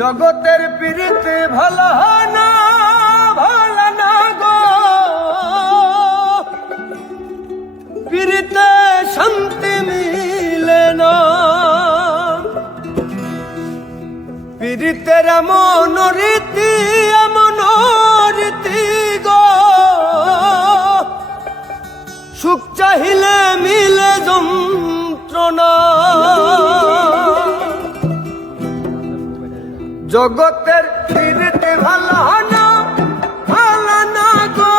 জগতের প্রীতি ভালো না ভালো না গো, প্রীতে শান্তি মিলে না। প্রীতের এমন রীতি গো, সুখ চাহিলে মিলে যন্ত্রণা। জগতের প্রীতি ভালো না ভালো না গো,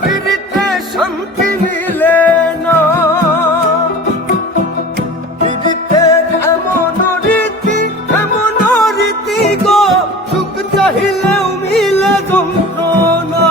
প্রীতে শান্তি মিলে না। প্রীতের এমন রীতি গো, সুখ চাহিলেও মিলে যন্ত্রণা।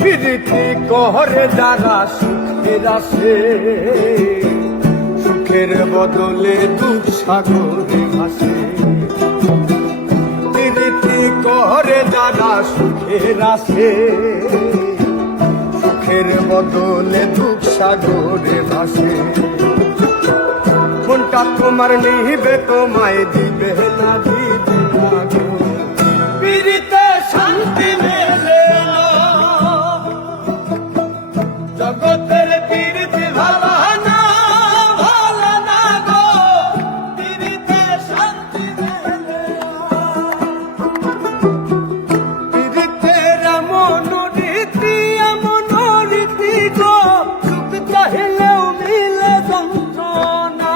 প্রীতি করে যারা সুখের আসে, সুখের বদলে দুঃখ সাগরে ভাসে। প্রীতি করে যারা সুখের আসে, সুখের বদলে দুঃখ সাগরে ভাসে। মনটা তোমার নিবে তোমায় দিবে না দিবে না গো, প্রীতে শান্তি মেলে না। জগতের প্রীতি ভালো না ভালো না গো, প্রীতে শান্তি মেলে না। প্রীতের এমন রীতি গো, সুখ চাহিলেও মিলে যন্ত্রণা।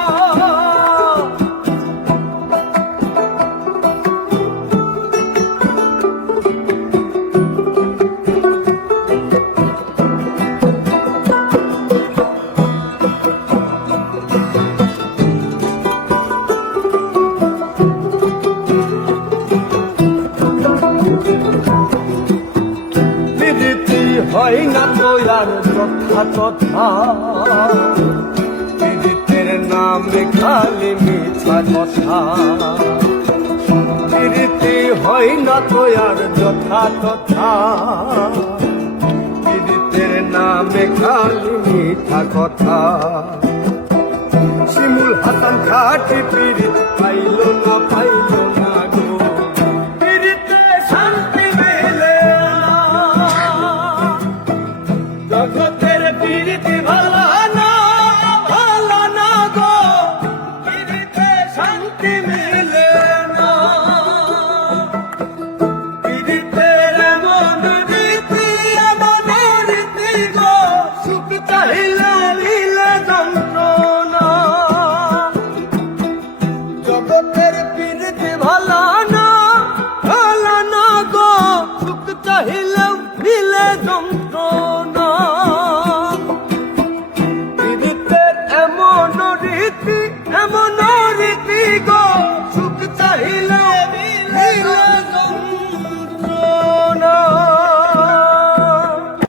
প্রীতি হয় না তো আর কথা কথা, প্রীতের নামে খালি মিথ্যা কথা। প্রীতি হয় না তো আর যথা তথা, প্রীতের নামে খালি মিথ্যা কথা। শিমুল হাসান খাটি প্রীতি পাইল না গো, প্রীতে শান্তি মেলে না। জগতের প্রীতি ভালো না ভালো না গো, প্রীতে শান্তি মিলে না। প্রীতের এমন রীতি গো, সুখ চাহিলে মিলে যন্ত্রণা। জগতের প্রীতি ভালো না গো, সুখ চাহিলেও মিলে যন্ত্রণা। প্রীতের এমন রীতি